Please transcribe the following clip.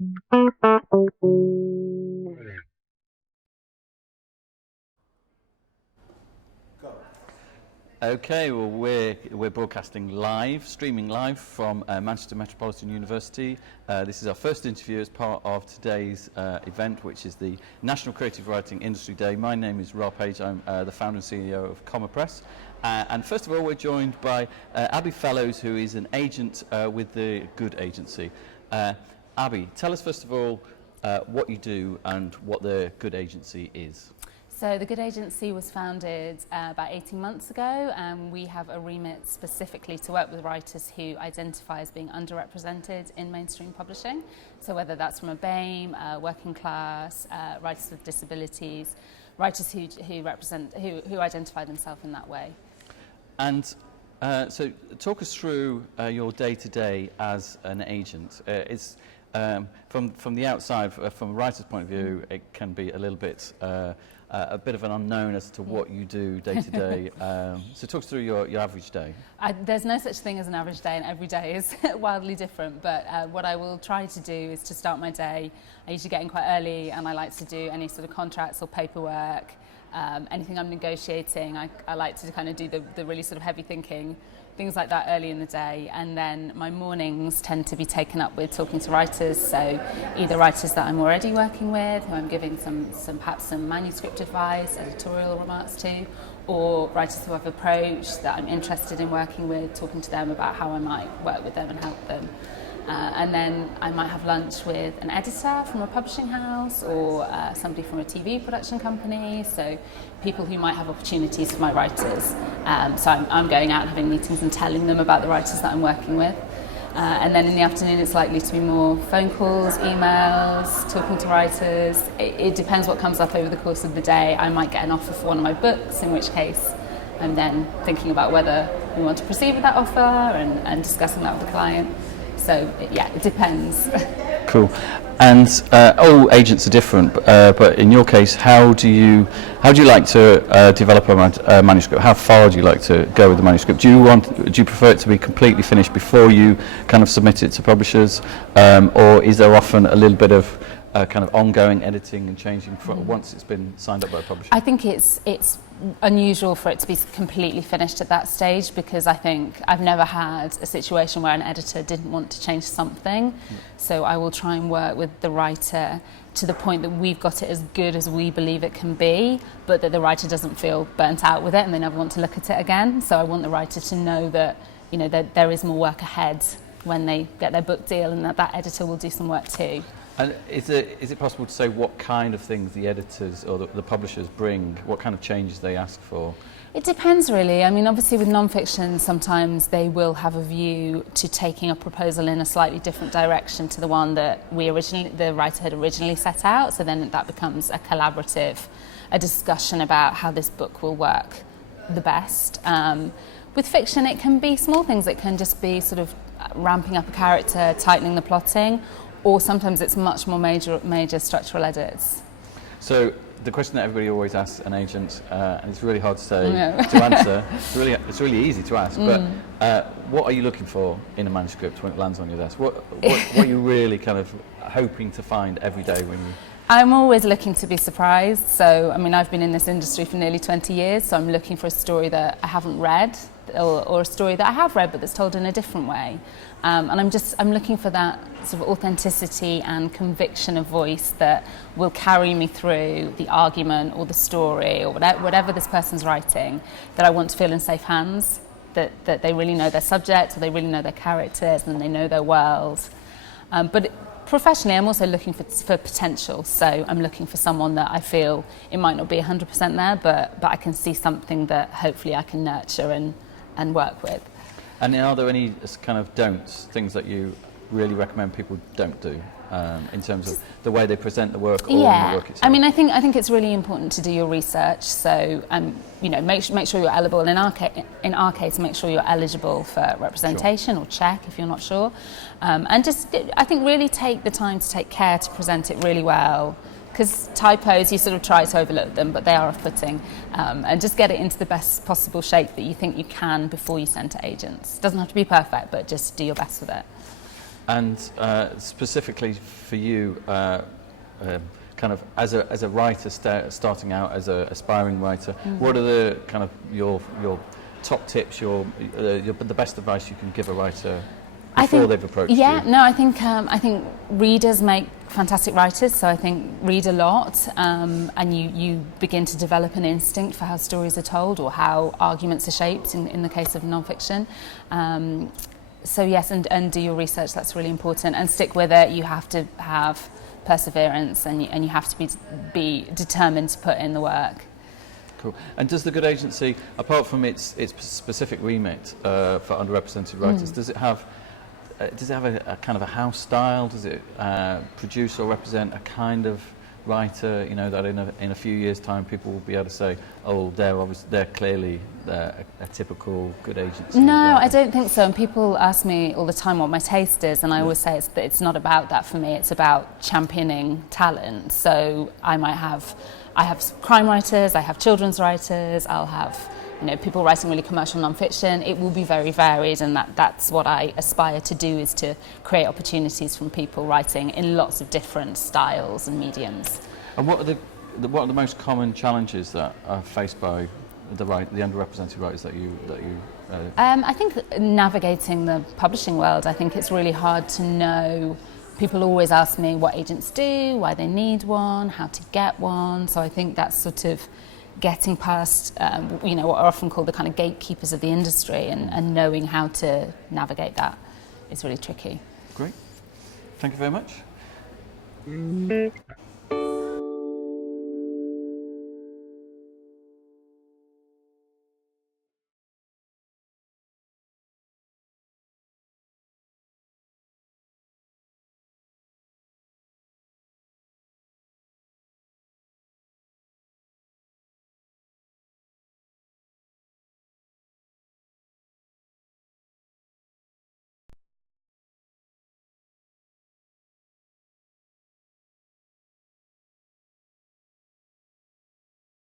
Okay, well, we're broadcasting live, streaming live from Manchester Metropolitan University. This is our first interview as part of today's event, which is the National Creative Writing Industry Day. My name is Rob Page. I'm the founder and CEO of Comma Press. And first of all, we're joined by Abis Fellows, who is an agent with the Good Agency. Abby, tell us first of all what you do and what the Good Agency is. So the Good Agency was founded about 18 months ago, and we have a remit specifically to work with writers who identify as being underrepresented in mainstream publishing. So whether that's from a BAME, working class, writers with disabilities, writers who identify themselves in that way. And so talk us through your day-to-day as an agent. It's from the outside, from a writer's point of view, it can be a little bit a bit of an unknown as to what you do day to day. So talk us through your average day. There's no such thing as an average day, and every day is wildly different. But what I will try to do is to start my day. I usually get in quite early, and I like to do any sort of contracts or paperwork, anything I'm negotiating. I like to kind of do the really sort of heavy thinking, things like that early in the day, and then my mornings tend to be taken up with talking to writers, so either writers that I'm already working with, who I'm giving perhaps some manuscript advice, editorial remarks to, or writers who I've approached that I'm interested in working with, talking to them about how I might work with them and help them. And then I might have lunch with an editor from a publishing house or somebody from a TV production company, so people who might have opportunities for my writers. So I'm going out and having meetings and telling them about the writers that I'm working with. And then in the afternoon it's likely to be more phone calls, emails, talking to writers. It depends what comes up over the course of the day. I might get an offer for one of my books, in which case I'm then thinking about whether we want to proceed with that offer and discussing that with the client. So yeah, it depends. Cool. And all agents are different, but in your case, how do you like to develop a manuscript? How far do you like to go with the manuscript? Do you prefer it to be completely finished before you kind of submit it to publishers, or is there often a little bit of kind of ongoing editing and changing once it's been signed up by a publisher? I think it's unusual for it to be completely finished at that stage, because I think I've never had a situation where an editor didn't want to change something. So I will try and work with the writer to the point that we've got it as good as we believe it can be, but that the writer doesn't feel burnt out with it and they never want to look at it again. So I want the writer to know that, you know, that there is more work ahead when they get their book deal, and that editor will do some work too. And is it possible to say what kind of things the editors or the publishers bring, what kind of changes they ask for? It depends really. I mean, obviously with non-fiction, sometimes they will have a view to taking a proposal in a slightly different direction to the one that the writer had originally set out. So then that becomes a collaborative, a discussion about how this book will work the best. With fiction, it can be small things. It can just be sort of ramping up a character, tightening the plotting, or sometimes it's much more major structural edits. So the question that everybody always asks an agent, and it's really hard to say to answer. It's really easy to ask, but what are you looking for in a manuscript when it lands on your desk? What are you really kind of hoping to find every day when you? I'm always looking to be surprised. So I mean, I've been in this industry for nearly 20 years, so I'm looking for a story that I haven't read, or a story that I have read but that's told in a different way. And I'm looking for that sort of authenticity and conviction of voice that will carry me through the argument or the story or whatever this person's writing, that I want to feel in safe hands, that they really know their subject, or they really know their characters and they know their world. But professionally, I'm also looking for potential. So I'm looking for someone that I feel it might not be 100% there, but I can see something that hopefully I can nurture and work with. And are there any kind of don'ts, things that you really recommend people don't do in terms of the way they present the work or the work itself? I mean, I think it's really important to do your research. So, make sure you're eligible. In our case, make sure you're eligible for representation or check if you're not sure. And just, I think, really take the time to take care to present it really well. Because typos, you sort of try to overlook them, but they are off-putting. And just get it into the best possible shape that you think you can before you send to agents. It doesn't have to be perfect, but just do your best with it. And specifically for you, kind of as a writer starting out as an aspiring writer, what are the kind of your top tips, the best advice you can give a writer before they've approached you? I think readers make fantastic writers, so I think read a lot, and you begin to develop an instinct for how stories are told or how arguments are shaped in the case of non-fiction. So yes, and do your research, that's really important, and stick with it. You have to have perseverance, and you have to be determined to put in the work. Cool. And does the Good Agency, apart from its specific remit for underrepresented writers, does it have a kind of a house style? Does it produce or represent a kind of writer, you know, that in a few years' time people will be able to say, oh, they're clearly a typical Good Agency? No, writer? I don't think so. And people ask me all the time what my taste is, and I always say it's not about that for me. It's about championing talent. So I have crime writers, I have children's writers, I'll have, you know, people writing really commercial non-fiction. It will be very varied, and that's what I aspire to do, is to create opportunities from people writing in lots of different styles and mediums. And what are the most common challenges that are faced by the underrepresented writers that you I think navigating the publishing world, I think it's really hard to know. People always ask me what agents do, why they need one, how to get one. So I think that's sort of getting past, you know, what are often called the kind of gatekeepers of the industry, and knowing how to navigate that is really tricky. Great. Thank you very much.